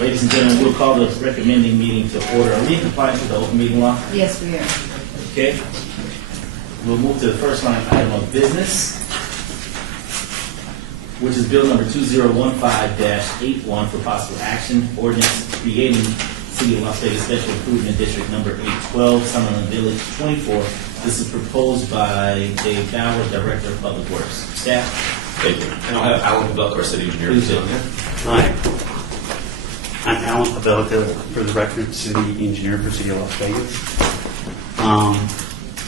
Ladies and gentlemen, we'll call the recommending meeting to order. Are we in compliance with the open meeting law? Yes, we are. Okay. We'll move to the first line item of business, which is bill number 2015-81 for possible action, ordinance creating City of Las Vegas Special Improvement District number 812, Summerlin Village 24. This is proposed by Dave Bauer, Director of Public Works. Staff? Thank you. And I'll have Alan Pavelka, our city engineer. Please do. Hi. I'm Alan Pavelka, for the record, city engineer for City of Las Vegas.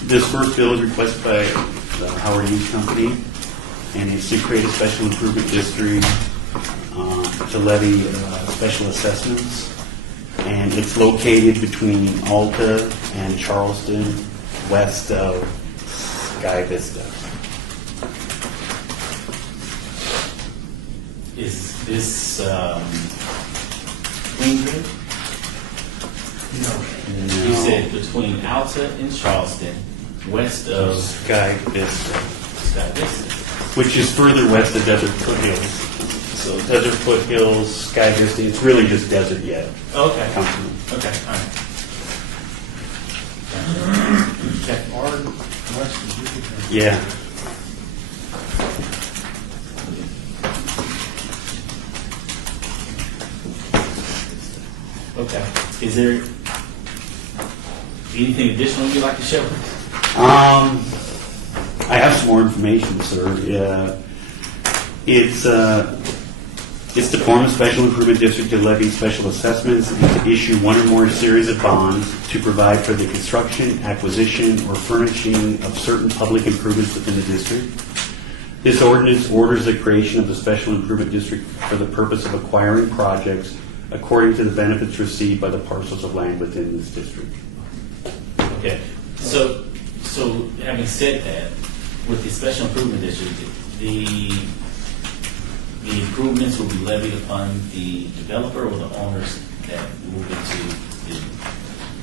This first bill is requested by the Howard Hughes Company, and it's to create a special improvement district to levy special assessments. And it's located between Alta and Charleston, west of Sky Vista. Is this Greenfield? No. You said between Alta and Charleston, west of Sky Vista, Sky Vista. which is further west of Desert Foothills. So Desert Foothills, Sky Vista, it's really just desert yet. Okay. Councilman. Okay. All right. Okay. Yeah. Okay. Is there anything additional you'd like to share? I have some more information, sir. It's to form a special improvement district to levy special assessments and to issue one or more series of bonds to provide for the construction, acquisition, or furnishing of certain public improvements within the district. This ordinance orders the creation of the special improvement district for the purpose of acquiring projects according to the benefits received by the parcels of land within this district. Okay. So having said that, with the special improvement district, the improvements will be levied upon the developer or the owners that move into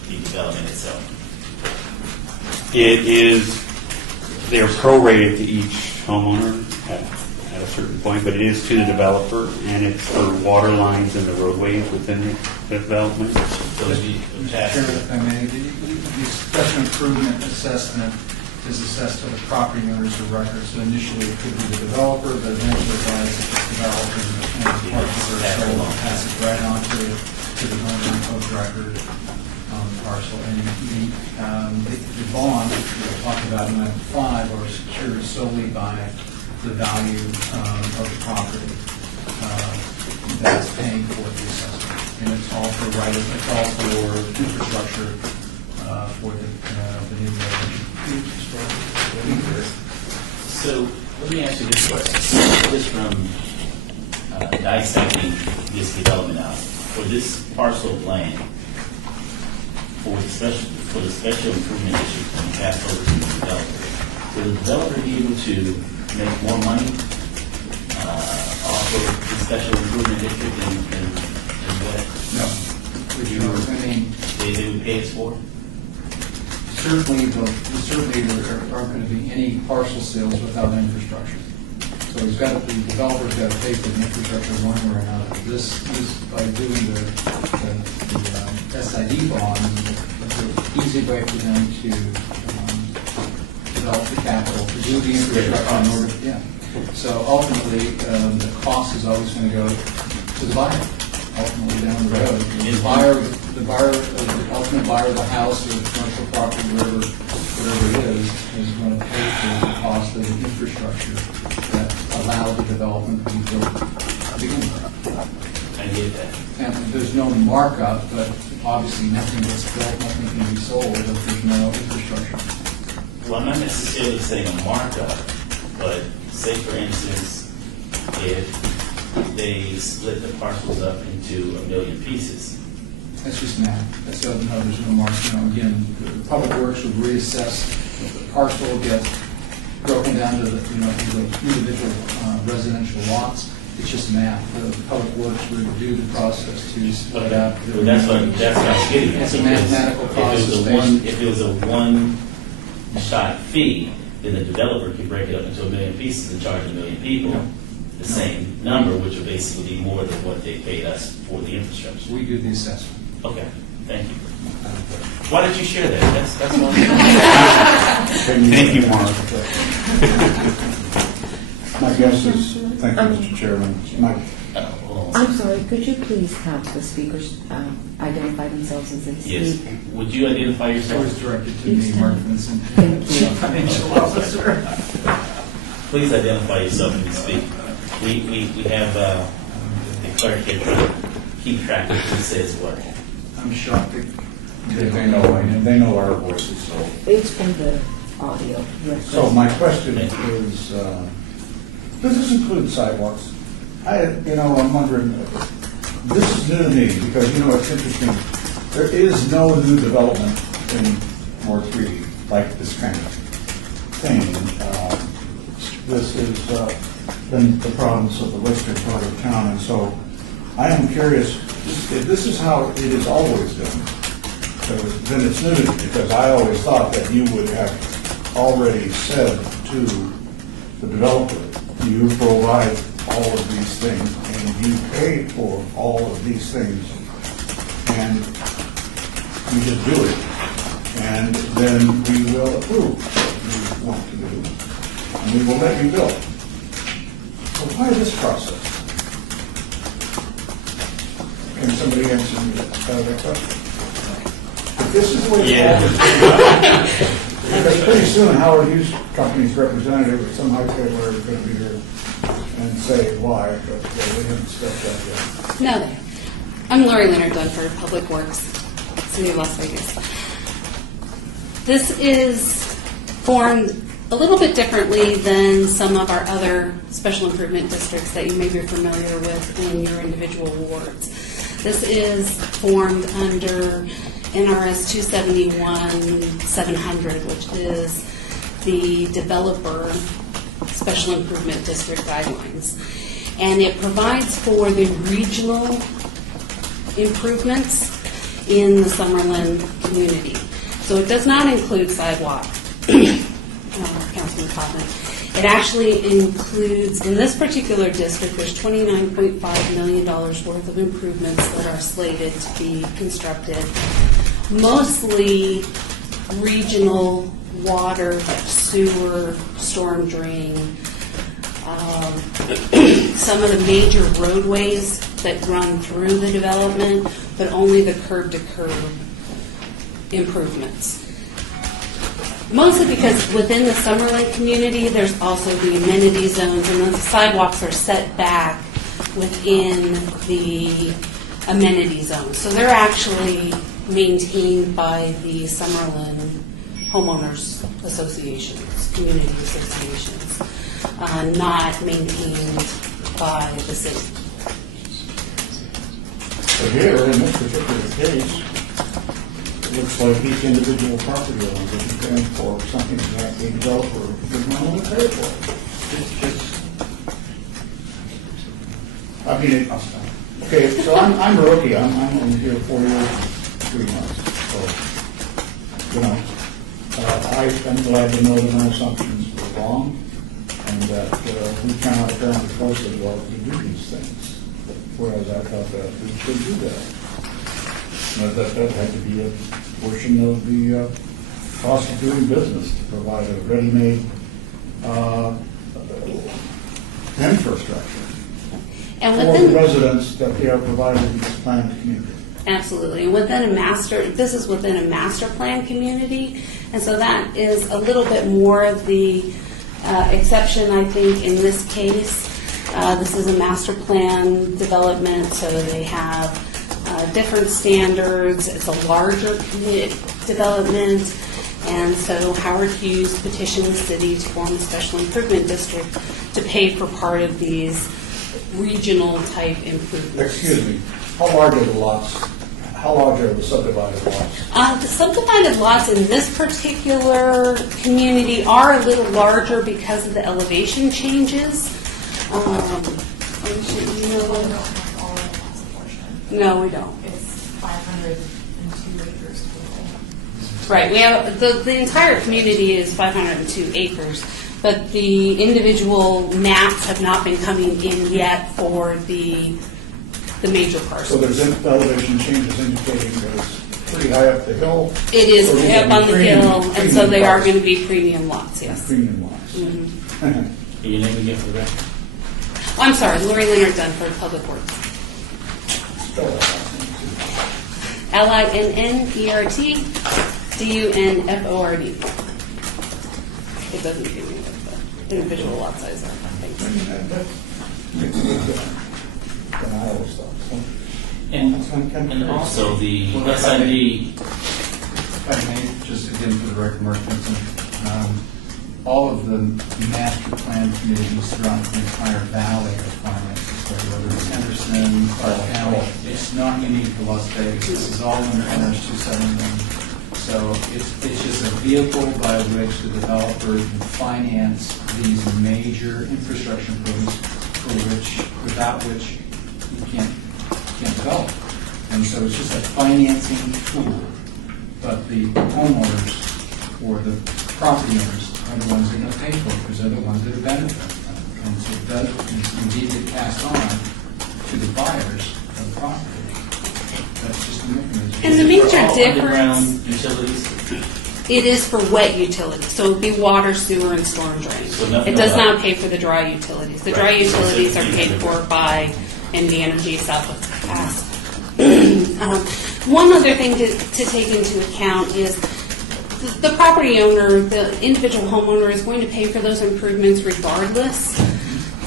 the development itself. They're prorated to each homeowner at a certain point, but it is to the developer, and it's for water lines and the roadways within the development. So it'll be attached. Chairman, if I may, the special improvement assessment is assessed to the property owners of record. So initially it could be the developer, but eventually as it's developed and the parcels are sold, it passes right on to the owner of record on the parcel. And the bond that we talked about in item 5 are secured solely by the value of the property that's paying for the assessment. And it's all for infrastructure for the new village. So let me ask you this question, just from dissecting this development out. For this parcel of land, for the special improvement district and pass over to the developer, will the developer be able to make more money off of the special improvement district than what No. they would pay us for? Certainly there aren't going to be any parcel sales without infrastructure. So the developer's got to pay for the infrastructure one way or another. This by doing the SID bond, it's an easy way for them to develop the capital, to do the infrastructure in order. Yeah. So ultimately, the cost is always going to go to the buyer. Ultimately down the road, the ultimate buyer of the house or the commercial property, whatever it is going to pay for the cost of the infrastructure that allowed the development to be built to begin with. I get that. And there's no markup, but obviously nothing gets built, nothing can be sold if there's no infrastructure. Well, I'm not necessarily saying a markup, but say for instance, if they split the parcels up into 1 million pieces. That's just math. That's no, there's no mark. Again, the Public Works would reassess if the parcel gets broken down to the individual residential lots. It's just math. The Public Works would do the process to split out. Well, that's what I'm getting at. It's a mathematical process. If it was a one-shot fee, then the developer could break it up into 1 million pieces and charge 1 million people. the same number, which would basically be more than what they paid us for the infrastructure. We do the assessment. Okay, thank you. Why don't you share that? That's one. Thank you, Mark. My guess is, thank you, Mr. Chairman. Hold on. I'm sorry, could you please have the speakers identify themselves as they Yes. speak? Would you identify That yourself? was directed to me, Mark Vincent, Thank you. Chief Financial Officer. Please identify yourself when you speak. We have the clerk here trying to keep track of who says what. I'm shocked that They know our voices, so. It's for the audio. Yes. So my question is, does this include sidewalks? I'm wondering, this is new to me, because, it's interesting. There is no new development in Ward 3 like this kind of thing. This has been the province of the western part of town, and so I am curious, if this is how it is always done, then it's new to me, because I always thought that you would have already said to the developer, you provide all of these things, and you pay for all of these things, and you just do it, and then we will approve what you want to do, and we will let you build. So why this process? Can somebody answer me that question? If this is the way it's always been, because pretty soon Howard Hughes Company's representative or some hyperscaler is going to be here and say why, but they haven't stepped up yet. No, they haven't. I'm Lori Leonard Dunford, Public Works, City of Las Vegas. This is formed a little bit differently than some of our other special improvement districts that you may be familiar with in your individual wards. This is formed under NRS 271-700, which is the developer special improvement district guidelines. And it provides for the regional improvements in the Summerlin community. So it does not include sidewalk, Councilman Cotton. It actually includes, in this particular district, there's $29.5 million worth of improvements that are slated to be constructed, mostly regional water, sewer, storm drain, some of the major roadways that run through the development, but only the curb-to-curb improvements. Mostly because within the Summerlin community, there's also the amenity zones, and the sidewalks are set back within the amenity zones. So they're actually maintained by the Summerlin homeowners associations, community associations, not maintained by the city. So here, in this particular case, it looks like each individual property owner is paying for something that the developer does not want to pay for. Okay, so I'm a rookie. I'm only here 4 years, 3 months. So, I'm glad to know that my assumptions were wrong, and that we cannot apparently force it while we do these things. Whereas I thought that we could do that. That had to be a portion of the cost of doing business, to provide a ready-made infrastructure And for the within, residents that they are providing in this planned community. absolutely, and within a this is within a master plan community, and so that is a little bit more of the exception, I think, in this case. This is a master plan development, so they have different standards. It's a larger development, and so Howard Hughes petitioned the city to form a special improvement district to pay for part of these regional type improvements. Excuse me, how large are the lots? How large are the subdivided lots? The subdivided lots in this particular community are a little larger because of the elevation changes. No, we don't. It's 502 acres total. Right. We have the entire community is 502 acres, but the individual maps have not been coming in yet for the major So parcels. there's elevation changes indicating that it's pretty high up the hill. It is So these up are on the premium- hill, and so premium they are lots. going to be premium lots, yes. Premium lots. Mhm. Can you name again for the record? I'm sorry, Lori Leonard Dunford, Public Works. Spell that out. LINNERT DUNFORD. It doesn't give me what the individual lot size are. I mean, that makes a big difference than I always thought. So, And, that's what I'm kind of and curious. also the Well, SID, If I may, just again for the record, Mark Vincent, all of the master plan committees throughout the entire valley are financed, so whether it's Henderson, Clark County, it's not unique to Las Vegas. This is all under NRS 271. So it's just a vehicle by which the developer can finance these major infrastructure improvements without which you can't develop. And so it's just a financing tool. But the homeowners or the property owners are the ones that are going to pay for it, because they're the ones that are benefiting from it. And so it does indeed get passed on to the buyers of the property. That's just a mechanism. And the for major all underground difference, utilities, it is for wet utilities, so it would be water, sewer, and storm drains. So nothing It does about- not pay for the dry utilities. The dry Right. So utilities are it's paid easy. for by NV Energy Southwest Pass. One other thing to take into account is the property owner, the individual homeowner is going to pay for those improvements regardless.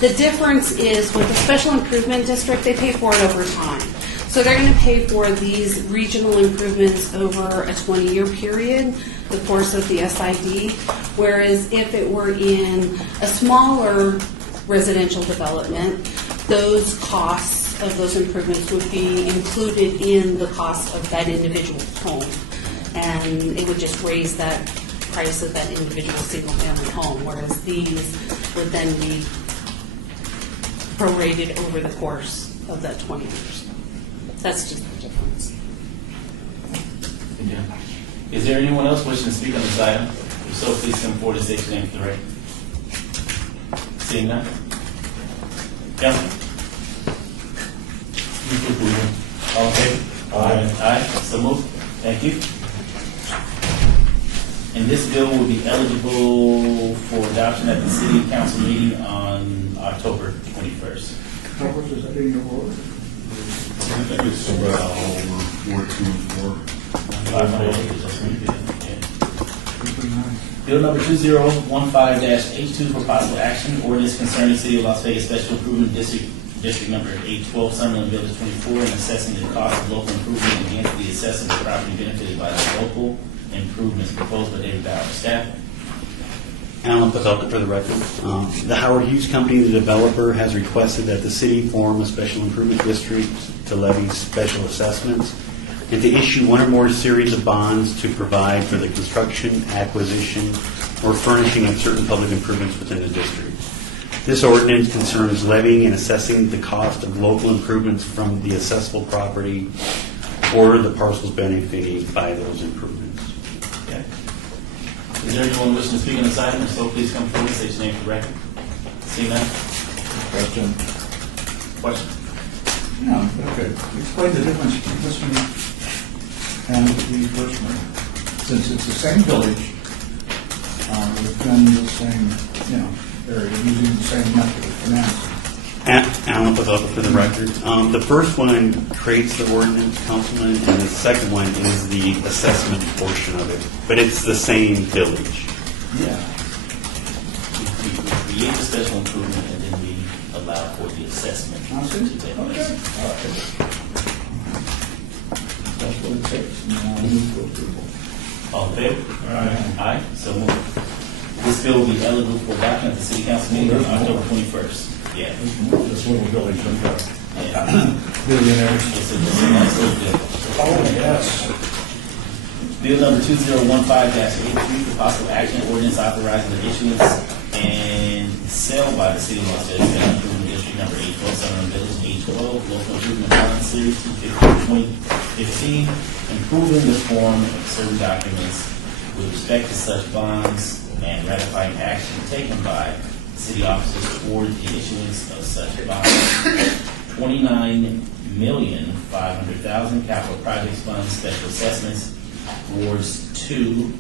The difference is with the special improvement district, they pay for it over time. So they're going to pay for these regional improvements over a 20-year period, the course of the SID, whereas if it were in a smaller residential development, those costs of those improvements would be included in the cost of that individual home. And it would just raise that price of that individual single-family home, whereas these would then be prorated over the course of that 20 years. That's just the difference. Yeah. Is there anyone else wishing to speak on this item? If so, please come forward and state your name for the record. Seeing none? Council? All in favor? Aye. Aye, so moved. Thank you. And this bill will be eligible for adoption at the city council meeting on October 21st. How much is that in your order? I think it's about 424. 500 acres, that's what we did, yeah. Bill number 2015-82 for possible action, ordinance concerning City of Las Vegas Special Improvement District number 812, Summerlin Village 24, and assessing the cost of local improvement against the assessment of property benefited by the local improvements proposed by David Bauer. Staff? Alan Pavelka for the record. The Howard Hughes Company, the developer, has requested that the city form a special improvement district to levy special assessments and to issue one or more series of bonds to provide for the construction, acquisition, or furnishing of certain public improvements within the district. This ordinance concerns levying and assessing the cost of local improvements from the assessable property or the parcels benefiting by those improvements. Okay. Is there anyone wishing to speak on this item? If so, please come forward and state your name for the record. Seeing none? Question. Question? No, okay. Explain the difference between this one and the first one. Since it's the same village, within the same, area, using the same method of financing. Alan Pavelka for the record. The first one creates the ordinance, Councilman, and the second one is the assessment portion of it. But it's the same village. Yeah. We create the special improvement and then we allow for the assessment I to see. take Okay. place. All right. That's what it takes. And now I move for approval. All in favor? Aye, so moved. This bill will be eligible for adoption at the city council meeting on October 21st. Yeah. This little village, Yeah. billionaires. It's a nice little bill. Oh, yes. Bill number 2015-83 for possible action, ordinance authorizing the issuance and sale by the city of Las Vegas, Special Improvement District number 812, Summerlin Village, 812, local improvement bond series 2015, improving the form of certain documents with respect to such bonds and ratifying action taken by city officers toward the issuance of such bonds. $29,500,000 capital projects funds, special assessments, Wards 2,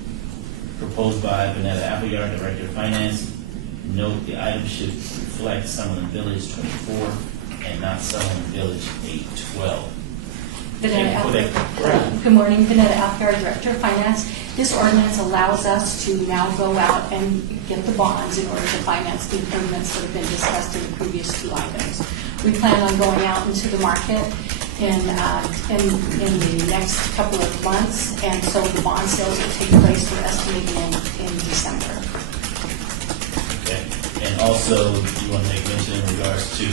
proposed by Vanetta Appleyard, Director of Finance. Note the item should reflect Summerlin Village 24 and not Summerlin Village 812. Vanetta For that Alpert. correction. Good morning, Vanetta Alpert, Director of Finance. This ordinance allows us to now go out and get the bonds in order to finance the improvements that have been discussed in the previous two items. We plan on going out into the market in the next couple of months, and so the bond sales will take place, we're estimating in December. Okay. And also, you want to make mention in regards to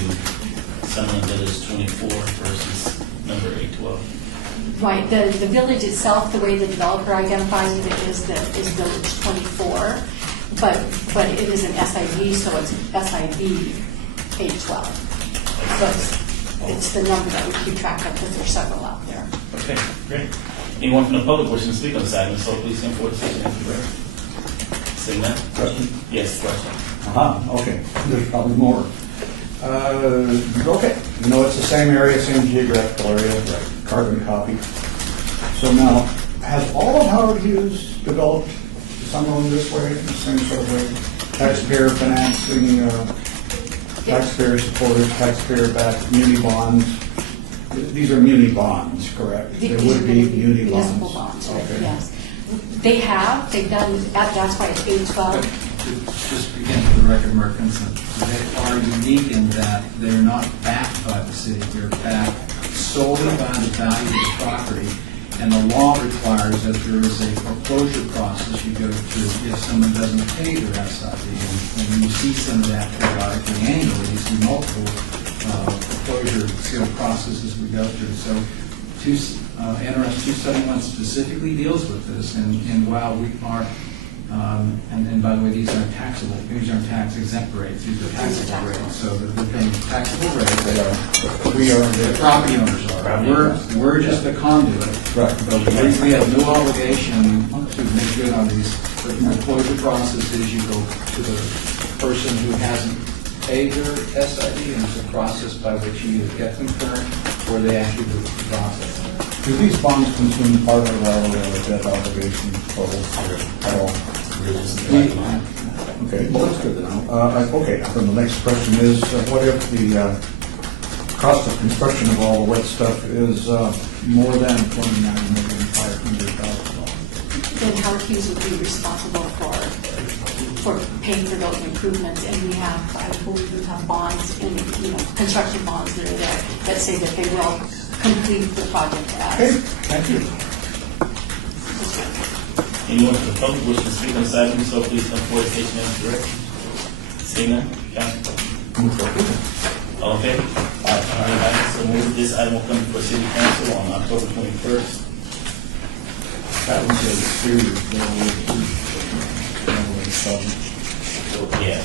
Summerlin Village 24 versus number 812. Right, the village itself, the way the developer identifies it is Village 24, but it is an SID, so it's SID 812. So it's the number that we keep track of because there's several out there. Okay, great. Anyone from the public wishing to speak on this item, so please come forward to station and be ready. Seeing none? Question? Yes, question. Okay, there's probably more. Okay, it's the same area, same geographical area, carbon copy. So now, has all of Howard Hughes developed Summerlin this way, the same sort of way? Taxpayer financing, taxpayer supported, taxpayer-backed muni bonds. These are muni bonds, correct? They These would are be muni municipal bonds. bonds, Okay. yes. They've done, that's why it's 812. Just begin for the record, Merkins, they are unique in that they're not backed by the city. They're backed solely by the value of the property. And the law requires that there is a foreclosure process you go through if someone doesn't pay their SID. And you see some of that periodically, annually. You see multiple foreclosure sale processes we go through. So NRS 271 specifically deals with this. And while we are and by the way, these aren't taxable. These aren't tax exempt rates. These are taxable rates. So they're paying taxable rates. We are The property owners are. We're just the conduit. Right. But we have no obligation to make good on these. The foreclosure process is you go to the person who hasn't paid their SID, and it's a process by which you either get them current or they actually do the process. Do these bonds consume part of our debt obligation total at all? Okay, well, that's good to know. Okay, then the next question is, what if the cost of construction of all the wet stuff is more than $29,500,000? Then Howard Hughes would be responsible for paying for those improvements, and we have, I believe we have bonds in, construction bonds that are there that say that they will complete the project Okay, as. thank you. Anyone from the public wishing to speak on this item, so please come forward to station and be ready. Seeing none? Council? All in favor? Aye. So move. This item will come before City Council on October 21st. That was a serious Yeah.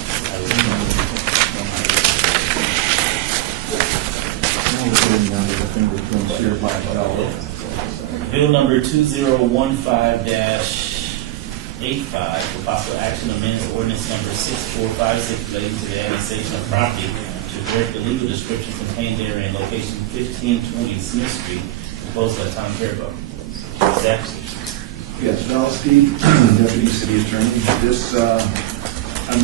Bill number 2015-85 for possible action amends ordinance number 6456 relating to the annexation of property to correct the legal description contained therein, location 1520 Smith Street, proposed by Tom Carabo. Zach? Yes, Valesky, Deputy City Attorney. This, a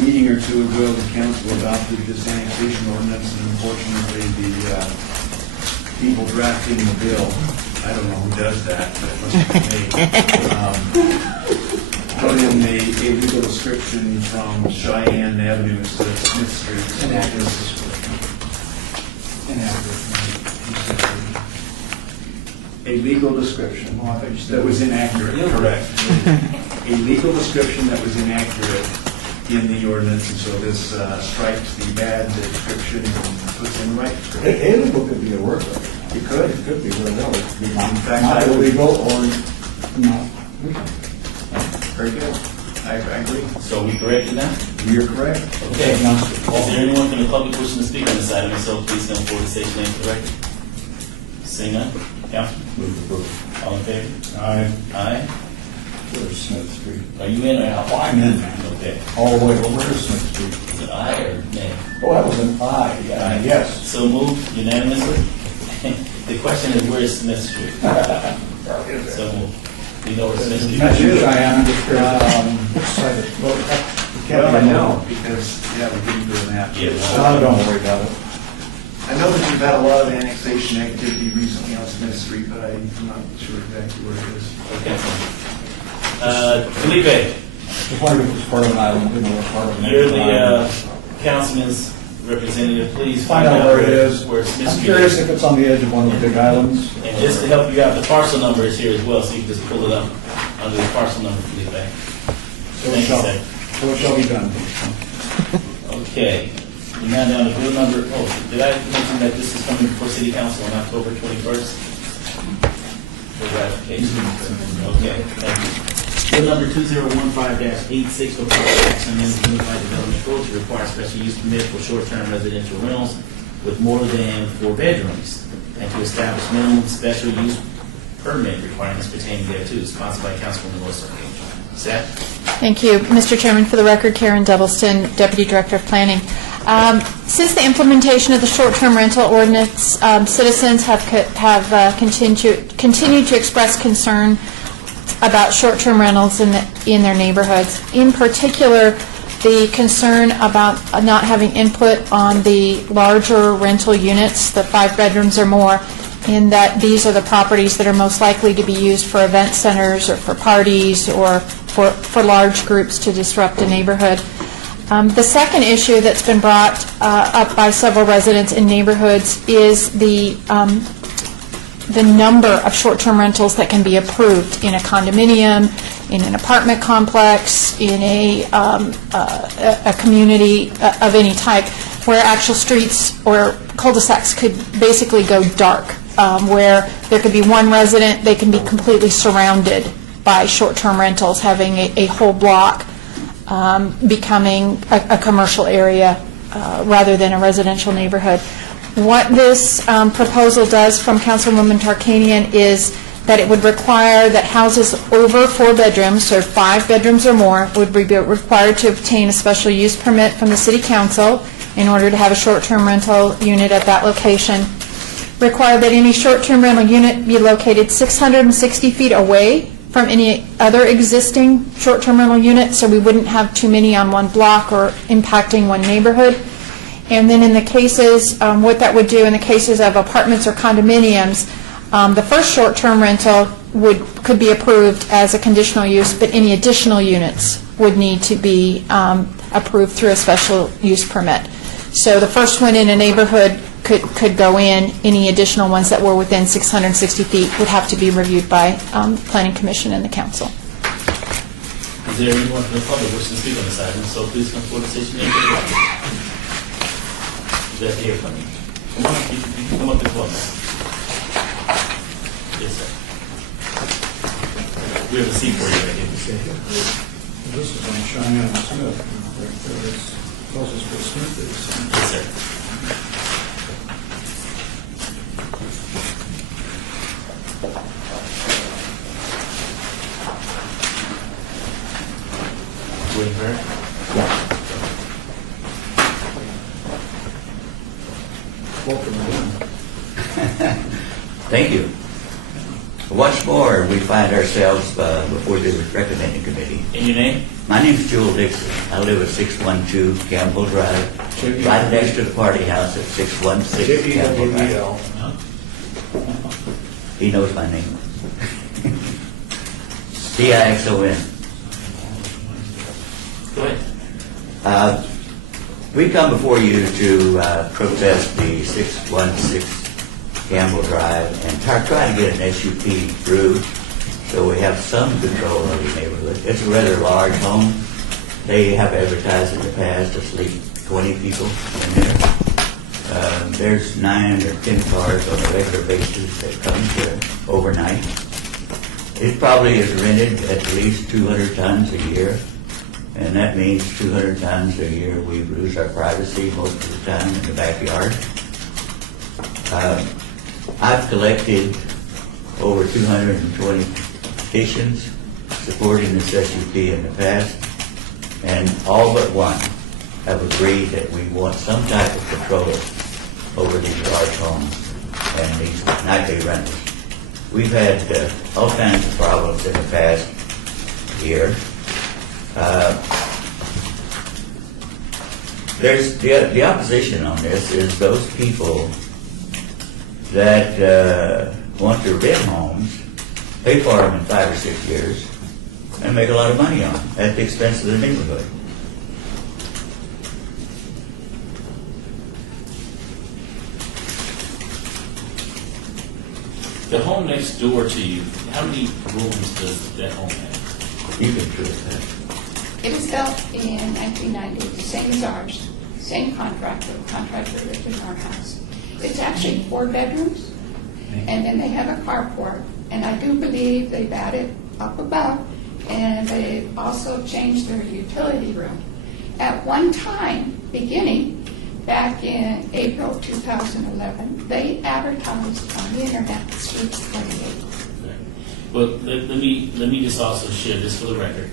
meeting or two ago, the council adopted this annexation ordinance, and unfortunately, the people drafting the bill, I don't know who does that, but it must be me, put in a legal description from Cheyenne Avenue instead of Smith Street. Inaccurate. A legal description Oh, I thought you said- that was inaccurate, correct. A legal description that was inaccurate in the ordinance, and so this strikes the bad description and puts in the right description. Illegal could be a word. It could. It could be very well. It could be In fact, not I would- illegal or not. Very good. I agree. So we corrected that? You're correct. Okay. Is there anyone from the public wishing to speak on this item? So please come forward to station and for the record. Seeing none? Council? Move the vote. All in favor? Aye. Aye. Where's Smith Street? Are you in or out? Oh, I'm in, man. Okay. All the way, well, where's Smith Street? Is it aye or nay? Oh, that was an I, yeah, yes. So moved unanimously. The question is, where is Smith Street? So moved. You know where Smith Street Not you, is? Cheyenne, I'm just curious. Which side of, well, you can't Well, I be on know, the- because, yeah, we didn't do an map. Yeah, Oh, don't worry about it. I know that you've had a lot of annexation activity recently on Smith Street, but I'm not sure exactly where it is. Okay. Felipe, Just wondered if it was part of an island, didn't know what part of an you're the island. councilman's representative. Please Find out where it is. Where Smith I'm Street curious is. if it's on the edge of one of the big islands. And just to help you out, the parcel number is here as well, so you can just pull it up under the parcel number, Felipe. So it Thank you, shall, sir. so it shall be done. Okay. We're now down to bill number, oh, did I mention that this is coming before city council on October 21st? For ratification. Okay, thank you. Bill number 2015-86, proposed action amendment to Unified Development Code to require special use permit for short-term residential rentals with more than 4 bedrooms and to establish minimum special use permit requirements pertaining thereto, sponsored by Councilwoman Royce O'Kane. Seth? Thank you. Mr. Chairman, for the record, Karen Develston, Deputy Director of Planning. Since the implementation of the short-term rental ordinance, citizens have continued to express concern about short-term rentals in their neighborhoods. In particular, the concern about not having input on the larger rental units, the 5 bedrooms or more, in that these are the properties that are most likely to be used for event centers or for parties or for large groups to disrupt a neighborhood. The second issue that's been brought up by several residents in neighborhoods is the number of short-term rentals that can be approved in a condominium, in an apartment complex, in a community of any type, where actual streets or cul-de-sacs could basically go dark, where there could be one resident, they can be completely surrounded by short-term rentals, having a whole block becoming a commercial area rather than a residential neighborhood. What this proposal does from Councilwoman Tarkanian is that it would require that houses over 4 bedrooms, so 5 bedrooms or more, would be required to obtain a special use permit from the City Council in order to have a short-term rental unit at that location. Require that any short-term rental unit be located 660 feet away from any other existing short-term rental unit, so we wouldn't have too many on one block or impacting one neighborhood. And then in the cases, what that would do in the cases of apartments or condominiums, the first short-term rental could be approved as a conditional use, but any additional units would need to be approved through a special use permit. So the first one in a neighborhood could go in. Any additional ones that were within 660 feet would have to be reviewed by Planning Commission and the Council. Is there anyone from the public wishing to speak on this item? So please come forward and state your name for the record. Is that here from you? Come on, you can come up as well, man. Yes, sir. We have a seat for you right here. This is on Cheyenne and Smith. It's closest to Smith is. Yes, sir. Waiting for her? Welcome again. Thank you. Once more, we find ourselves before the recommending committee. And your name? My name is Joel Dixon. I live at 612 Campbell Drive, right next to the party house at 616 Campbell Drive. He knows my name. Dixon. Go ahead. We come before you to protest the 616 Campbell Drive and try to get an SUP through so we have some control of the neighborhood. It's a rather large home. They have advertised in the past to sleep 20 people in there. There's 9 or 10 cars on a regular basis that come here overnight. It probably is rented at least 200 times a year. And that means 200 times a year we lose our privacy most of the time in the backyard. I've collected over 220 petitions supporting this SUP in the past, and all but one have agreed that we want some type of control over these large homes and these nightly rentals. We've had all kinds of problems in the past year. There's the opposition on this is those people that want to rent homes, pay for them in 5 or 6 years, and make a lot of money on them at the expense of the neighborhood. The home next door to you, how many rooms does that home have? You can prove that. It was built in 1990, the same as ours, same contractor lived in our house. It's actually 4 bedrooms, and then they have a carport, and I do believe they've added up above, and they've also changed their utility room. At one time, beginning back in April 2011, they advertised on the internet Suites 28. Well, let me just also share this for the record,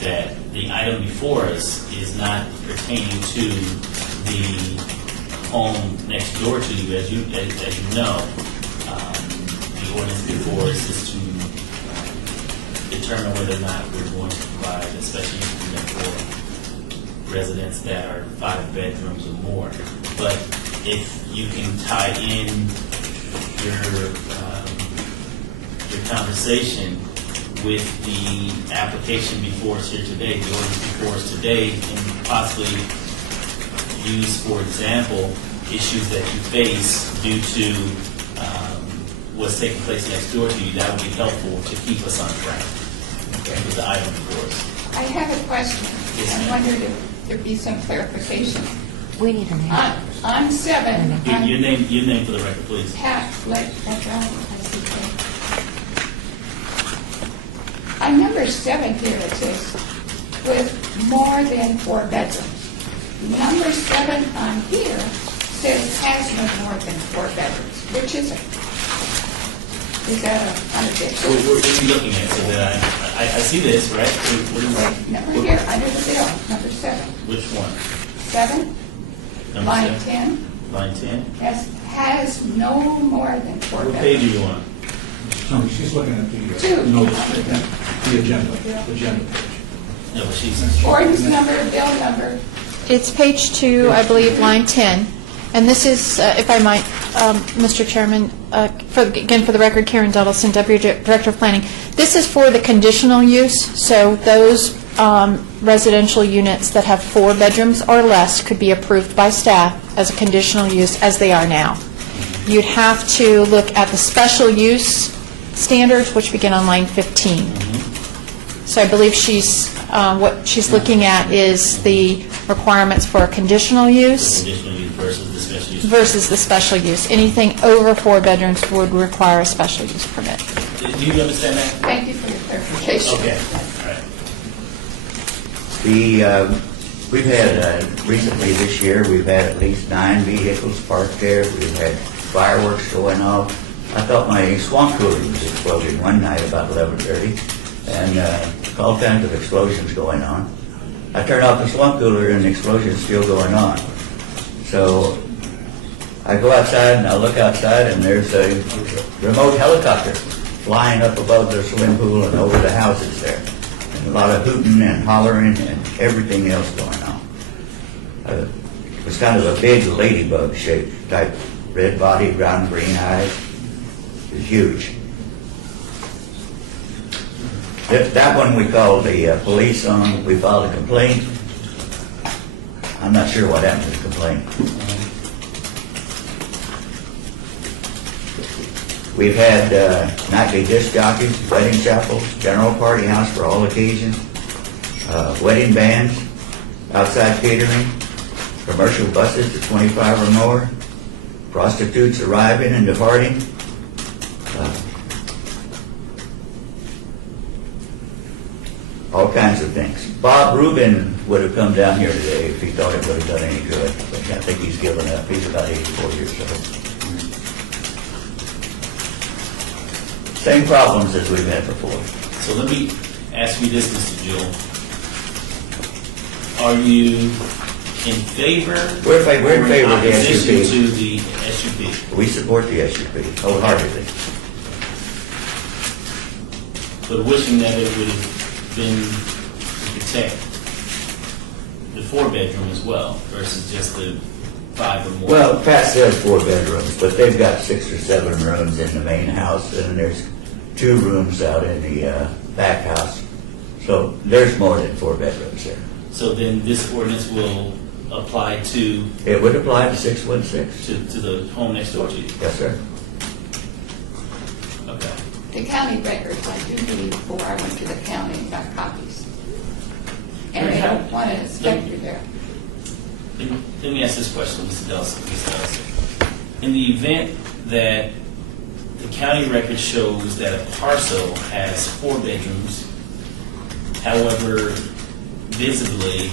that the item before us is not pertaining to the home next door to you, as you know. The ordinance before us is to determine whether or not we're going to provide a special use permit for residents that are 5 bedrooms or more. But if you can tie in your conversation with the application before us here today, the ordinance before us today, and possibly use, for example, issues that you face due to what's taking place next door to you, that would be helpful to keep us on track with the item before us. I have a question. Yes, I ma'am. wondered if there'd be some clarification. We need an answer. On 7, Your name for the record, please. Pat Fleck, that's right, I see that. On number 7 here, it says, with more than 4 bedrooms. Number 7 on here says has no more than 4 bedrooms. Which is it? Is that a contradiction? What are you looking at? So that I see this, right? Right, number here, under the bill, number 7. Which one? 7, Number line 7? 10, Line 10? has no more than 4 What bedrooms. page are you on? No, she's looking at the, 2. the agenda page. No, but she's. Ordinance number, bill number. It's page 2, I believe, line 10. And this is, if I might, Mr. Chairman, again, for the record, Karen Duddleson, Deputy Director of Planning. This is for the conditional use, so those residential units that have 4 bedrooms or less could be approved by staff as a conditional use as they are now. You'd have to look at the special use standards, which begin on line 15. So I believe what she's looking at is the requirements for a conditional use Conditional use versus the special use. versus the special use. Anything over 4 bedrooms would require a special use permit. Do you understand that? Thank you for your clarification. Okay, all right. We've had, recently this year, we've had at least 9 vehicles parked there. We've had fireworks going off. I thought my swamp cooler was exploding one night about 11:30, and all kinds of explosions going on. I turned off the swamp cooler and the explosion's still going on. So I go outside and I look outside and there's a remote helicopter flying up above the swimming pool and over the houses there. And a lot of hooting and hollering and everything else going on. It was kind of a big ladybug shaped type, red body, brown, green eyes. It was huge. That one we called the police on. We filed a complaint. I'm not sure what happened to the complaint. We've had nightly disc jockeys, wedding chapels, general party house for all occasions, wedding bands, outside catering, commercial buses to 25 or more, prostitutes arriving and departing. All kinds of things. Bob Rubin would have come down here today if he thought it would have done any good, but I think he's given up. He's about 84 years old. Same problems as we've had before. So let me ask you this, Mr. Jewell. Are you in favor? We're in favor of the Opposition SUP. to the SUP, We support the SUP wholeheartedly. but wishing that it would have been to protect the 4-bedroom as well versus just the 5 or more. Well, Pat says 4 bedrooms, but they've got 6 or 7 rooms in the main house, and there's 2 rooms out in the back house. So there's more than 4 bedrooms there. So then this ordinance will apply to It would apply to 616. to the home next door to you? Yes, sir. Okay. The county records, I do believe, before I went to the county and got copies. And they don't want an inspector there. Let me ask this question, Mr. Delsey. In the event that the county record shows that a parcel has 4 bedrooms, however, visibly,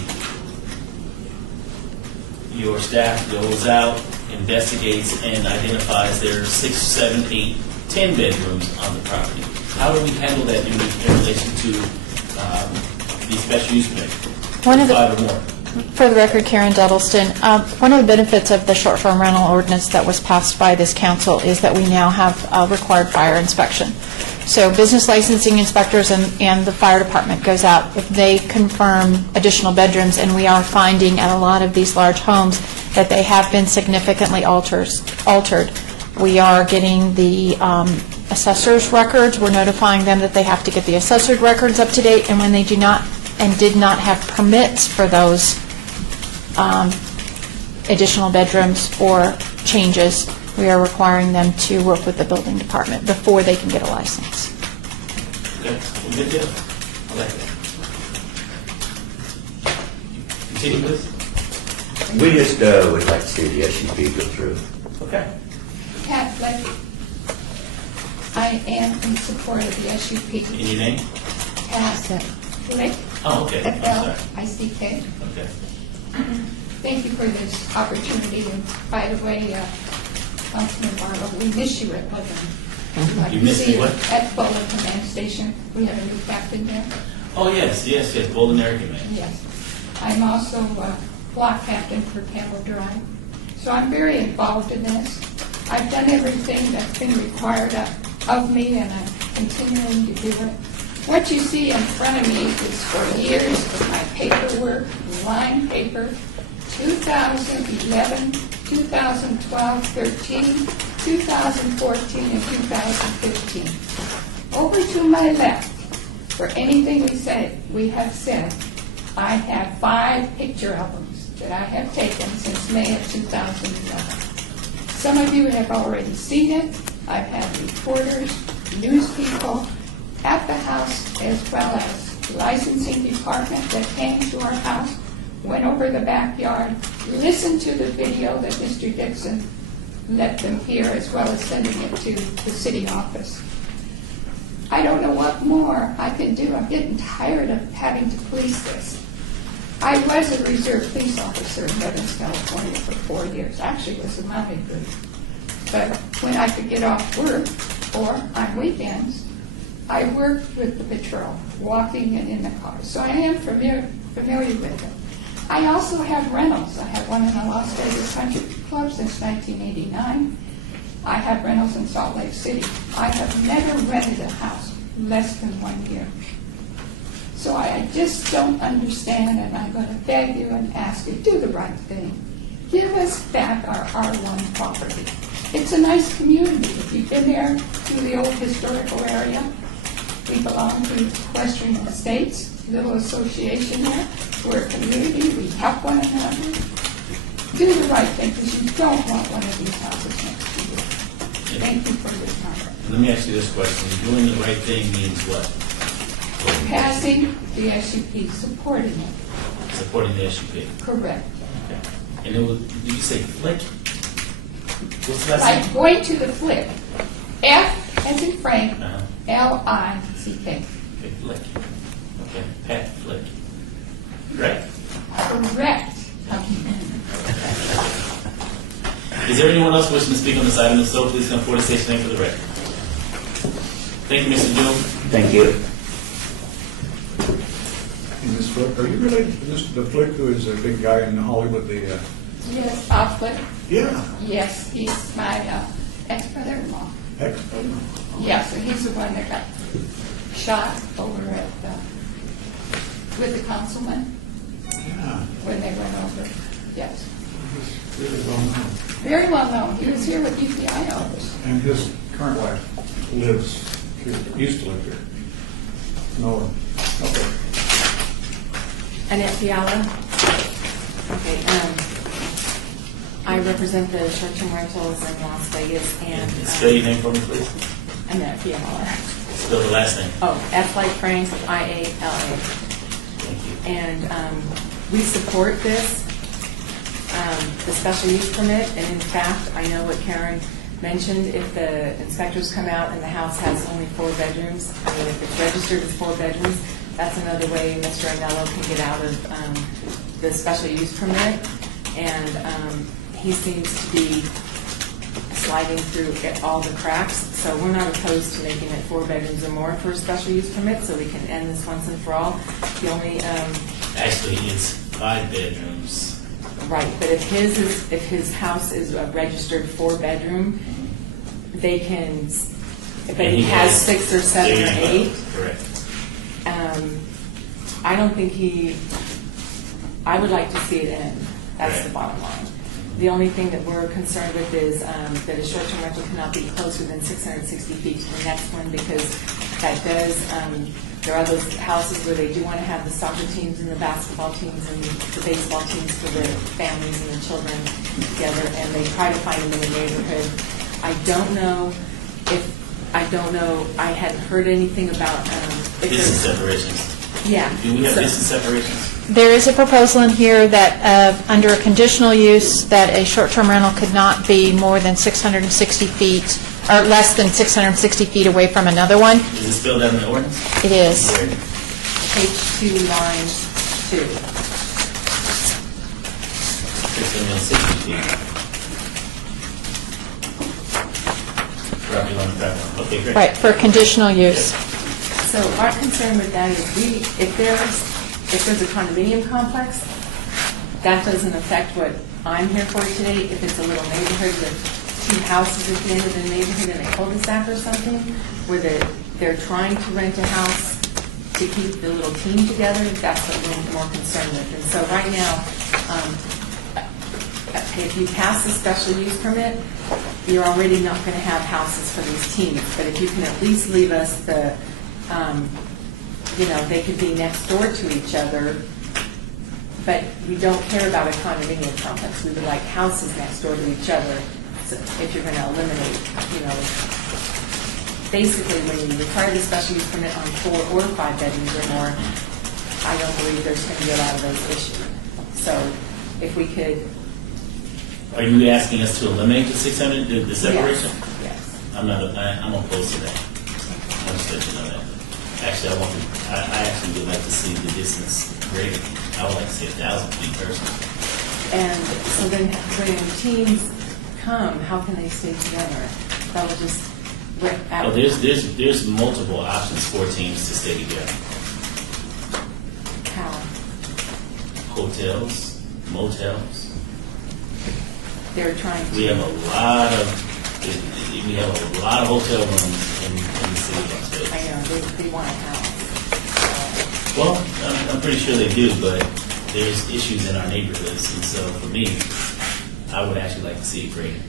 your staff goes out, investigates, and identifies there are 6, 7, 8, 10 bedrooms on the property. How do we handle that in relation to the special use permit? One of the- 5 or more. For the record, Karen Duddleston, one of the benefits of the short-term rental ordinance that was passed by this council is that we now have required fire inspection. So business licensing inspectors and the fire department goes out. If they confirm additional bedrooms, and we are finding at a lot of these large homes that they have been significantly altered, we are getting the assessor's records. We're notifying them that they have to get the assessor's records up to date, and when they do not and did not have permits for those additional bedrooms or changes, we are requiring them to work with the building department before they can get a license. Okay, well, good deal. I like that. Continue with? We just would like to see the SUP go through. Okay. Pat Fleck, I am in support of the SUP. In your name? Pat Fleck, Oh, okay. I'm sorry. F-L-I-C-K. Okay. Thank you for this opportunity, and by the way, Councilman Barlow, we miss you at Woodland. You miss me what? At Bowling Command Station. We have a new captain there. Oh, yes, Golden American Man. Yes. I'm also block captain for Campbell Drive. So I'm very involved in this. I've done everything that's been required of me, and I'm continuing to do it. What you see in front of me is for years of my paperwork, line paper, 2011, 2012, 13, 2014, and 2015. Over to my left, for anything we have said, I have 5 picture albums that I have taken since May of 2011. Some of you have already seen it. I've had reporters, news people at the house, as well as licensing department that came to our house, went over the backyard, listened to the video that Mr. Dixon let them hear, as well as sending it to the city office. I don't know what more I can do. I'm getting tired of having to police this. I was a reserve police officer in Evans, California for 4 years. Actually, it was a mounted group. But when I could get off work or on weekends, I worked with the patrol, walking and in the car. So I am familiar with it. I also have rentals. I have one in the Las Vegas Country Club since 1989. I have rentals in Salt Lake City. I have never rented a house less than 1 year. So I just don't understand, and I'm going to beg you and ask you, do the right thing. Give us back our R1 property. It's a nice community. If you've been there to the old historical area, we belong to Western Estates, little association there. We're a community. We help one another. Do the right thing, because you don't want one of these houses next to you. Thank you for your time. Let me ask you this question. Doing the right thing means what? Passing the SUP, supporting it. Supporting the SUP. Correct. Okay. And it was, did you say flick? What's the last Like name? going to the flip. F as in Frank, Uh-huh. L-I-C-K. Okay, flick. Okay, Pat Flick. Right? Correct. Is there anyone else wishing to speak on this item? If so, please come forward and state your name for the record. Thank you, Mr. Jewell. Thank you. Flick. Are you related to Mr. Flick, who is a big guy in Hollywood? Yes, Bob Flick. Yeah. Yes, he's my ex-brother-in-law. Excellent. Yeah, so he's the one that got shot over at, with the councilman Yeah. when they went over. Yes. Really well known. Very well known. He was here with UPI office. And his current wife lives here, used to live here. No. Okay. Annette Fiala. Okay, I represent the short-term rentals in Las Vegas, and Spell your name for me, please. Annette Fiala. Spell the last name. Oh, F like Frank, I-A-L-A. Thank you. And we support this, the special use permit, and in fact, I know what Karen mentioned, if the inspectors come out and the house has only 4 bedrooms, I mean, if it's registered as 4 bedrooms, that's another way Mr. Anello can get out of the special use permit, and he seems to be sliding through all the cracks, so we're not opposed to making it 4 bedrooms or more for a special use permit, so we can end this once and for all. The only, Actually, it's 5 bedrooms. right, but if his house is a registered 4-bedroom, they can, but And he has has 6 or 7 or 8. Correct. I don't think I would like to see it end. That's the Right. bottom line. The only thing that we're concerned with is that a short-term rental cannot be closer than 660 feet to the next one, because that does, there are those houses where they do want to have the soccer teams and the basketball teams and the baseball teams for the families and the children together, and they try to find them in the neighborhood. I don't know, I hadn't heard anything about if Business there's, separations. yeah. Do we have So- business separations? There is a proposal in here that, under a conditional use, that a short-term rental could not be more than 660 feet, or less than 660 feet away from another one. Is it spelled out in the ordinance? It is. Where? Page 2, line 2. 660 feet. Property line, property line. Okay, great. Right, for conditional use. So our concern with that is if there's a condominium complex, that doesn't affect what I'm here for today. If it's a little neighborhood with 2 houses at the end of the neighborhood in a cul-de-sac or something, where they're trying to rent a house to keep the little team together, that's what we're more concerned with. And so right now, if you pass the special use permit, you're already not going to have houses for these teams. But if you can at least leave us the, they could be next door to each other, but we don't care about a condominium complex. We would like houses next door to each other. So if you're going to eliminate, basically when you require the special use permit on 4 or 5 bedrooms or more, I don't believe there's going to be a lot of those issues. So if we could. Are you asking us to eliminate the 600, the separation? Yes. I'm opposed to that. I'll just let you know that. Actually, I actually would like to see the distance greater. I would like to see 1,000 feet personally. And so then when teams come, how can they stay together? That would just. Oh, there's multiple options for teams to stay together. How? Hotels, motels. They're trying to. We have a lot of hotel rooms in the city of Las Vegas. I know, they want a house. Well, I'm pretty sure they do, but there's issues in our neighborhoods, and so for me, I would actually like to see it greater.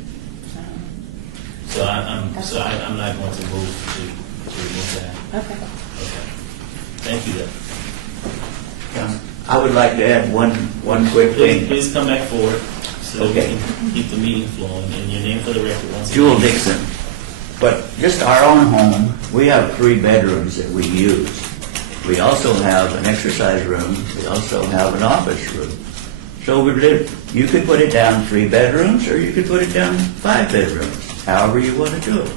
So I'm not going to move to remove that. Okay. Okay. Thank you, though. I would like to add one quick thing. Please come back forward so Okay. we can keep the meeting flowing. And your name for the record once again. Jewel Dixon. But just our own home, we have 3 bedrooms that we use. We also have an exercise room. We also have an office room. So you could put it down 3 bedrooms, or you could put it down 5 bedrooms, however you want to do it.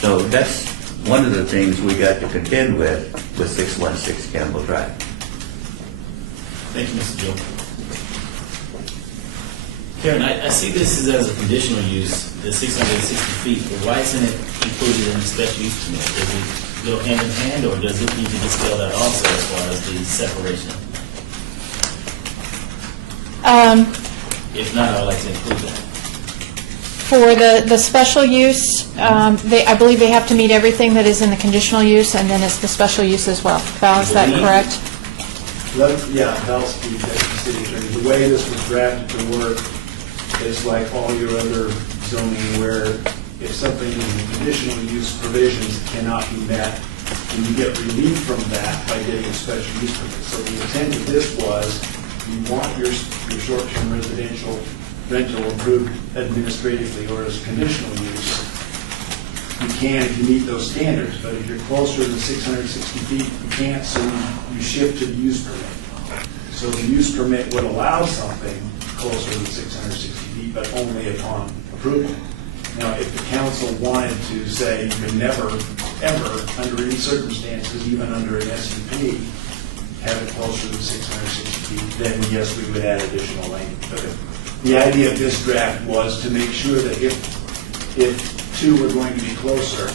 So that's one of the things we got to contend with 616 Campbell Drive. Thank you, Mr. Joe. Karen, I see this as a conditional use the 660 feet, why isn't it included in the special use permit? Does it go hand in hand, or does it need to be spelled out also as far as the separation? If not, I would like to include that. For the special use, I believe they have to meet everything that is in the conditional use, and then it's the special use as well. Val, is that correct? Yeah, Val Speed, Deputy City Attorney. The way this was drafted to work is like all your other zoning where if something in the conditional use provisions cannot be met, and you get relief from that by getting a special use permit. So the intent of this was, you want your short-term residential rental approved administratively or as conditional use. You can if you meet those standards, but if you're closer than 660 feet, you can't, so you shift to the use permit. So the use permit would allow something closer than 660 feet, but only upon approval. Now, if the council wanted to say you can never, ever, under any circumstances, even under an SUP, have it closer than 660 feet, then yes, we would add additional language. But the idea of this draft was to make sure that if two were going to be closer,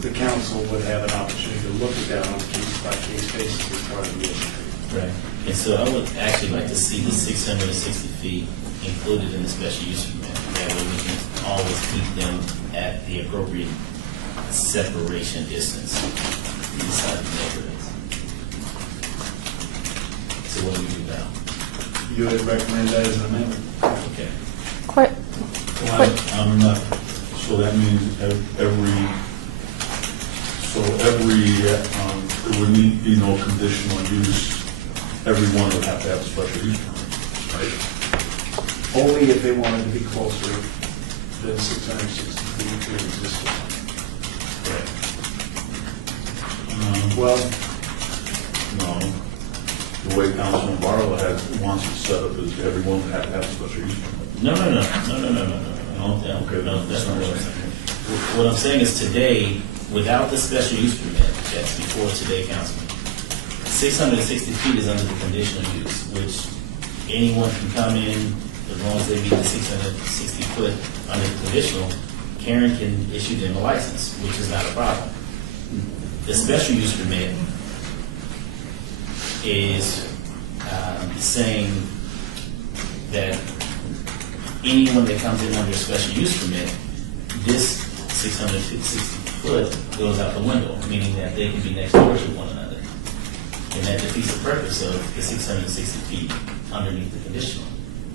the council would have an opportunity to look at that on a case-by-case basis as part of the issue. Right. And so I would actually like to see the 660 feet included in the special use permit. That way we can always keep them at the appropriate separation distance inside the neighborhoods. So what do we do now? You would recommend that as an amendment? Okay. I'm not, so that means there would be no conditional use. Everyone would have to have a special use permit, right? Only if they wanted to be closer than 660 feet to an existing. Well, No. The way Councilman Barlow wants it set up is everyone would have to have a special use permit. No. Okay, no, that's not what I'm saying. What I'm saying is today, without the special use permit, that's before today, Councilman, 660 feet is under the conditional use, which anyone can come in as long as they meet the 660 foot under the conditional. Karen can issue them a license, which is not a problem. The special use permit is saying that anyone that comes in under a special use permit, this 660 foot goes out the window, meaning that they can be next door to one another. And that defeats the purpose of the 660 feet underneath the conditional.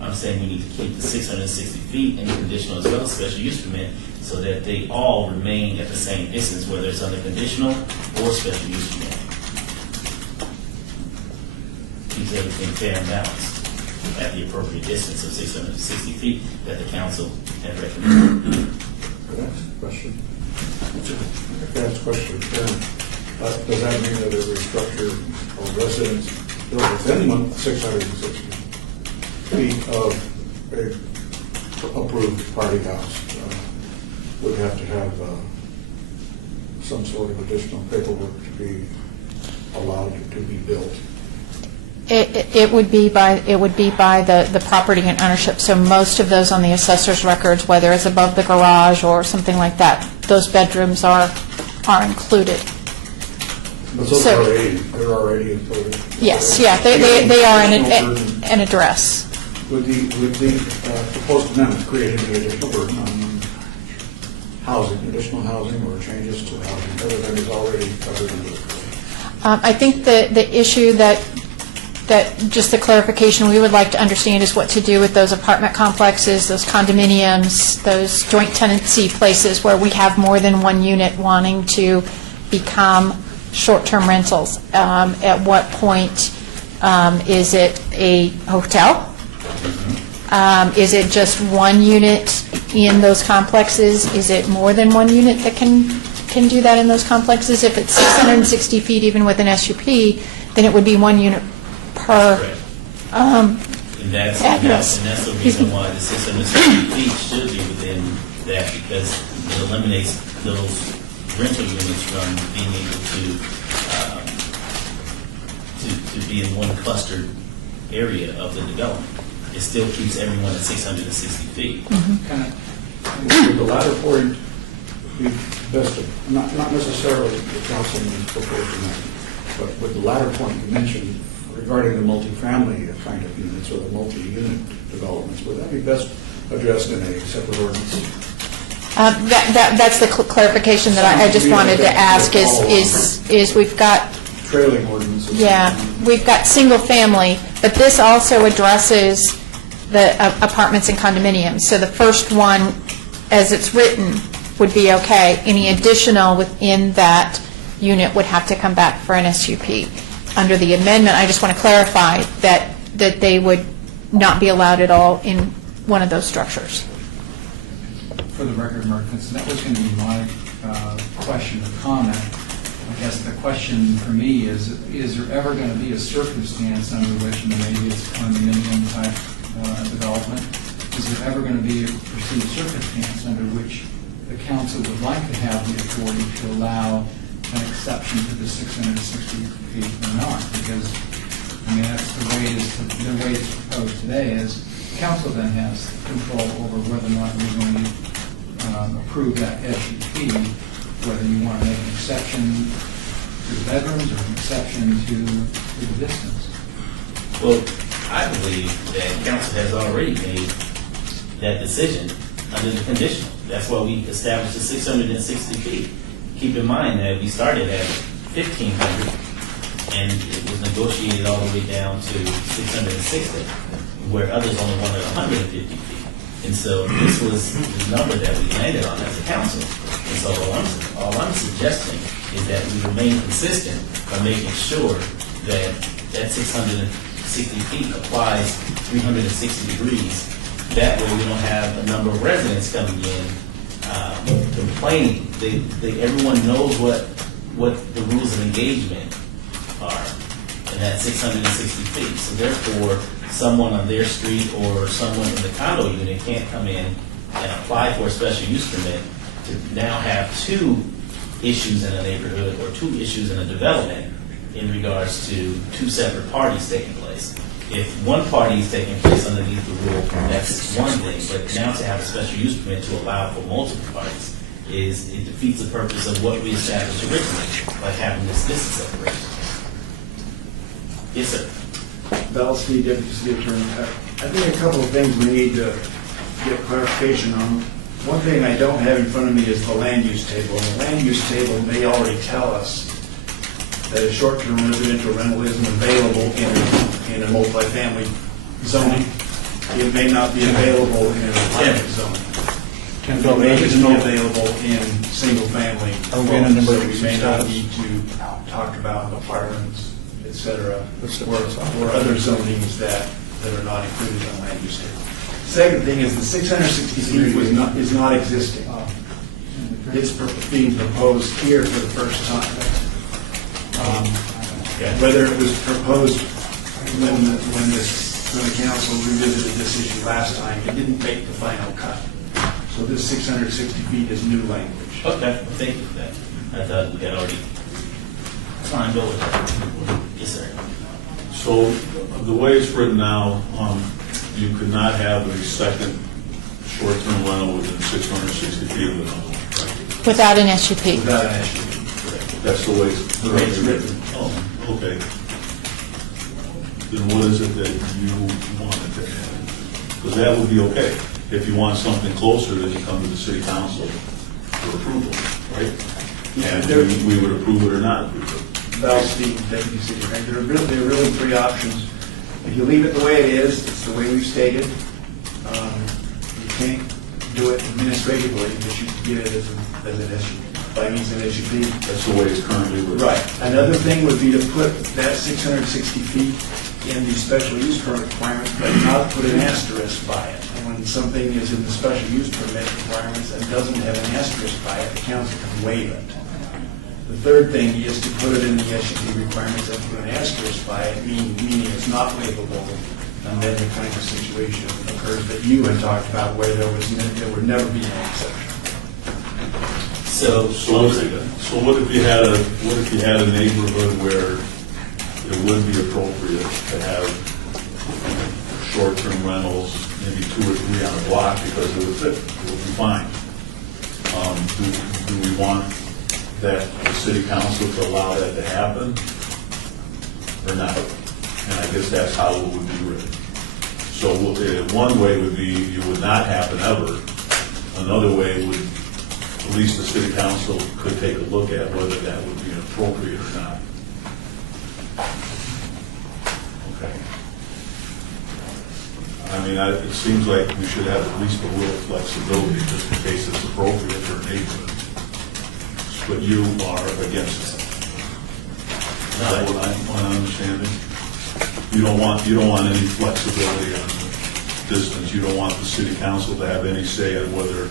I'm saying we need to keep the 660 feet in the conditional as well as special use permit so that they all remain at the same distance, whether it's under conditional or special use permit. Keeps everything fair and balanced at the appropriate distance of 660 feet that the council had recommended. Can I ask a question? Can I ask a question? Does that mean that every structure or residence built within 660 feet of a approved party house would have to have some sort of additional paperwork to be allowed to be built? It would be by the property and ownership. So most of those on the assessor's records, whether it's above the garage or something like that, those bedrooms are included. But those are already included? Yes, yeah, they are an address. Would the proposed amendment create any additional burden on housing, additional housing or changes to housing other than is already covered under the code? I think the issue that just the clarification we would like to understand is what to do with those apartment complexes, those condominiums, those joint tenancy places where we have more than one unit wanting to become short-term rentals. At what point is it a hotel? Is it just one unit in those complexes? Is it more than one unit that can do that in those complexes? If it's 660 feet even with an SUP, then it would be one unit per address. And that's the reason why the 660 feet should be within that, because it eliminates those rental units from being able to be in one clustered area of the development. It still keeps everyone at 660 feet. Kind of With the latter point, we best, not necessarily the councilman's proposed tonight, but with the latter point you mentioned regarding the multifamily kind of units or the multi-unit developments, would that be best addressed in a separate ordinance? That's the clarification that I just wanted to ask is we've got, Trailing ordinances. yeah, we've got single family, but this also addresses the apartments and condominiums. So the first one, as it's written, would be okay. Any additional within that unit would have to come back for an SUP. Under the amendment, I just want to clarify that they would not be allowed at all in one of those structures. For the record, Mark Vinson, that was going to be my question or comment. I guess the question for me is there ever going to be a circumstance under which, maybe it's condominium type development, is there ever going to be a perceived circumstance under which the council would like to have the authority to allow an exception to the 660 feet or not? Because, that's the way it's proposed today is council then has control over whether or not we're going to approve that SUP, whether you want to make an exception to the bedrooms or an exception to the distance. Well, I believe that council has already made that decision under the conditional. That's why we established the 660 feet. Keep in mind that we started at 1,500, and it was negotiated all the way down to 660, where others only wanted 150 feet. And so this was the number that we landed on as a council. And so all I'm suggesting is that we remain consistent by making sure that that 660 feet applies 360 degrees. That way we don't have a number of residents coming in complaining. Everyone knows what the rules of engagement are, and that's 660 feet. So therefore, someone on their street or someone in the condo unit can't come in and apply for a special use permit to now have two issues in a neighborhood or two issues in a development in regards to two separate parties taking place. If one party is taking place underneath the rule, that's one thing, but now to have a special use permit to allow for multiple parties it defeats the purpose of what we established originally by having this distance separation. Yes, sir. Val Steed, Deputy City Attorney. I think a couple of things we need to get clarification on. One thing I don't have in front of me is the land use table. And the land use table may already tell us that a short-term residential rental isn't available in a multifamily zoning. It may not be available in an apartment zone. It may just be available in single-family homes, so we may not need to talk about apartments, et cetera, or other zonings that are not included in the land use table. Second thing is the 660 feet is not existing. It's being proposed here for the first time. Whether it was proposed when the council revisited this issue last time, it didn't make the final cut. So this 660 feet is new language. Okay, well, thank you for that. I thought we had already signed over that. Yes, sir. So the way it's written now, you could not have a second short-term rental within 660 feet of the home, right? Without an SUP. Without an SUP. That's the way it's written. Oh, okay. Then what is it that you wanted to have? Because that would be okay. If you want something closer, then you come to the city council for approval, right? And we would approve it or not approve it. Val Steed, Deputy City Attorney. There are really three options. If you leave it the way it is, it's the way we've stated. You can't do it administratively, but you can get it as an SUP. By means of an SUP. That's the way it's currently written. Right. Another thing would be to put that 660 feet in the special use permit requirement, but not put an asterisk by it. And when something is in the special use permit requirements and doesn't have an asterisk by it, the council can waive it. The third thing is to put it in the SUP requirements and put an asterisk by it, meaning it's not waivable, and then the kind of situation occurs that you had talked about where there would never be an exception. So what if you had a neighborhood where it would be appropriate to have short-term rentals, maybe 2 or 3 on a block, because it would fit, it would be fine. Do we want that, the city council to allow that to happen, or not? And I guess that's how it would be written. So one way would be you would not happen ever. Another way would, at least the city council could take a look at whether that would be appropriate or not. Okay. I mean, it seems like we should have at least a little flexibility just in case it's appropriate for a neighborhood. But you are against that. Is that what I'm understanding? You don't want any flexibility on the distance. You don't want the city council to have any say on whether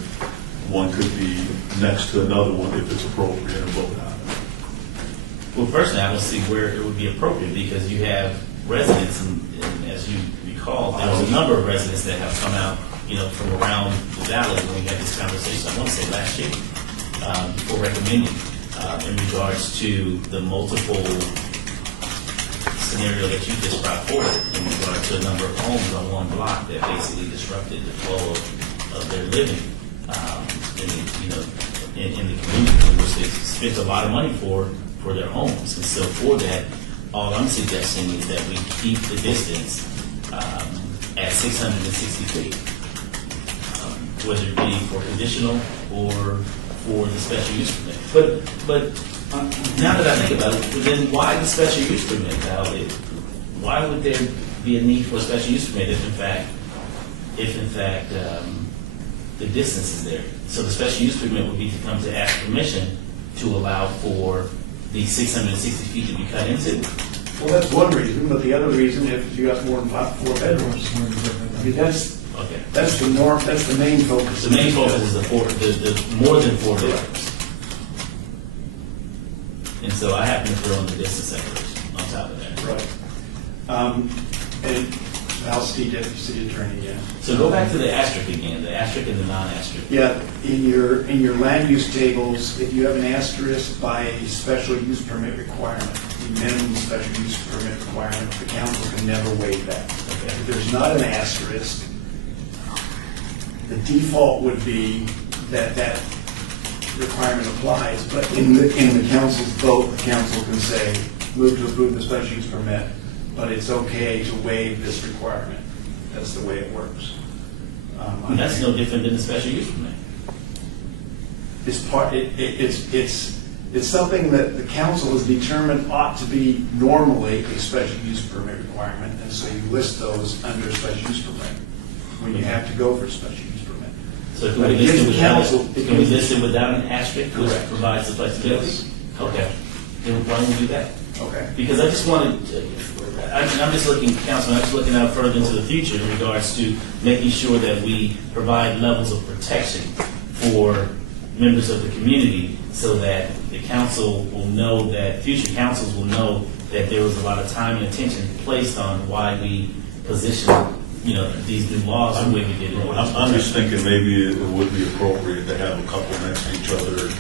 one could be next to another one if it's appropriate and vote on it. Well, personally, I don't see where it would be appropriate, because you have residents, and as you recall, there was a number of residents that have come out, from around the valley when we had this conversation, I want to say last year, for recommending in regards to the multiple scenario that you just brought forward in regard to a number of homes on one block that basically disrupted the flow of their living in the community, in which they spent a lot of money for their homes. And so for that, all I'm suggesting is that we keep the distance at 660 feet, whether it be for conditional or for the special use permit. But now that I think about it, then why the special use permit? Why would there be a need for a special use permit if in fact the distance is there? So the special use permit would be to come to ask permission to allow for the 660 feet to be cut into. Well, that's one reason, but the other reason, if you got more than 4 bedrooms, I mean, that's the norm, that's the main focus. The main focus is the more than 4 bedrooms. And so I happen to throw in the distance separation on top of that. Right. And Val Steed, Deputy City Attorney, yeah. So go back to the asterisk again, the asterisk and the non-asterisk. Yeah, in your land use tables, if you have an asterisk by a special use permit requirement, the minimum special use permit requirement, the council can never waive that. Okay. If there's not an asterisk, the default would be that requirement applies, but in the council's vote, the council can say, move to approve the special use permit, but it's okay to waive this requirement. That's the way it works. That's no different than the special use permit. It's something that the council has determined ought to be normally a special use permit requirement, and so you list those under special use permit when you have to go for a special use permit. So can But we it gives the list council- it without an asterisk, which Correct. provides the flexibility? Yes. Okay. Then why don't we do that? Okay. Because I just wanted, I'm just looking, Councilman, I'm just looking out further into the future in regards to making sure that we provide levels of protection for members of the community so that the council will know that, future councils will know that there was a lot of time and attention placed on why we position, these new laws the way we did it. I'm just thinking maybe it would be appropriate to have a couple next to each other,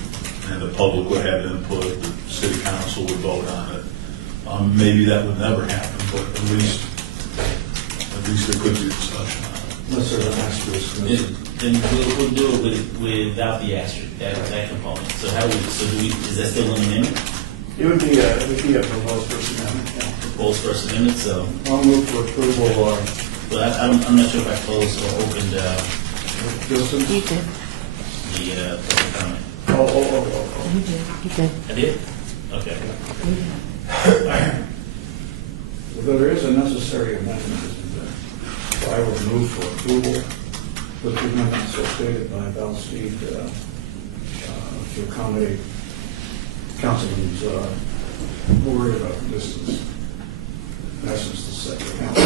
and the public would have input, the city council would vote on it. Maybe that would never happen, but at least there could be discussion on it. Unless there's an asterisk. Then we'll do it without the asterisk, that component. So is that still an amendment? It would be a proposed first amendment, yeah. Proposed first amendment, so, I'll move for approval but I'm not sure if I closed or opened distance. You did. the public comment. Oh. You did. You did. I did? Okay. All right. Well, there is a necessary amendment, isn't there? So I would move for approval with the amendments so stated by Val Steed to accommodate Councilman's worry about the distance. In essence, the second council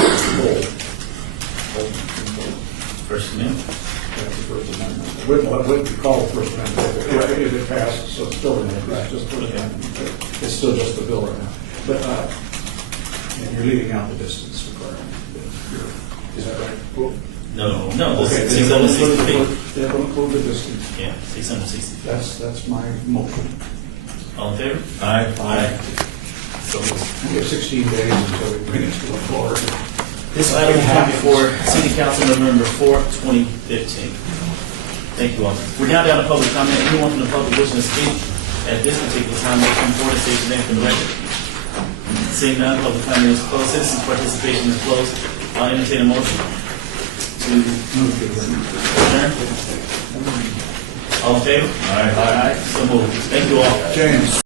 First amendment? That's the First Amendment. What we call the First Amendment, if it passes, so it's still in there, it's just First Amendment. It's still just the bill right now. But, and you're leaving out the distance requirement. Is that right? Cool. No, Okay, the 660 feet. They don't include the distance. Yeah, 660 feet. That's my motion. All in favor? Aye. Aye. So, We have 16 days until we bring it to the floor. This item will come before City Council November 4th, 2015. Thank you all. We're now down to public comment. Anyone from the public wishing to speak at this particular time will come forward and state your name for the record. Seeing none, public comment is closed. Citizens' participation is closed. I'll entertain a motion to adjourn. All in favor? Aye. So moved. Thank you all. James.